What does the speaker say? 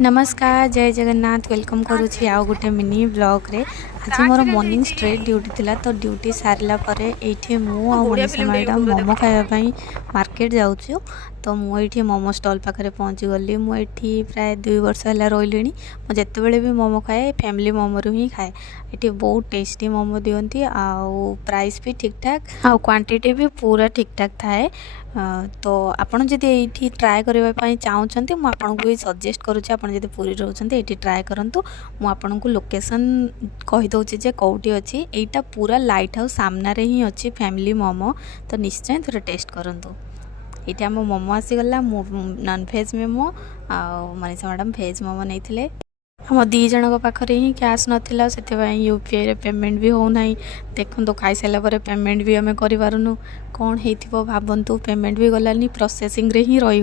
नमस्कार जय जगन्नाथ वेलकम करुँची आउ गोटे मिनी ब्लॉग रे आज मोर मॉर्निंग स्ट्रेट ड्यूटी थिला तो ड्यूटी सारला परे एठी मु आ मनीषा मैडम मोमो खाଇବା ପାଇଁ मार्केट जाउछु तो मुझे मोमो स्टॉल पाखे पहुँची गली मुझे प्राय 2 वर्ष है रही मुझे जिते बड़े भी मोमो खाए फैमिली मोमो ही खाए ये बहुत टेस्टी मोमो दिखती आउ प्राइस भी ठीक ठाक आउ क्वांटिटी भी पूरा ठीक ठाक थाए तो आपड़ जब ये ट्राए करने चाहते मुझे भी सजेस्ट करुँचे आप पूरी रोचे ये ट्राए करूँ मुझे लोकेशन कहीदे कौटी अच्छी यहाँ पूरा लाइट हाउस सामने ही अच्छी फैमिली मोमो तो निश्चय थोड़ा टेस्ट करूँ ये आम मोमो आसीगला नॉनभेज मोमो आ मनीषा मैडम भेज मोमो नहीं आम दी जन पाखे ही कैश नाला से यूपीआई पेमेंट भी होना देखो खाई सारापर पेमेंट भी आम करूँ कौन हो भावतु पेमेंट भी गलानी प्रोसेसिंग रे ही रही।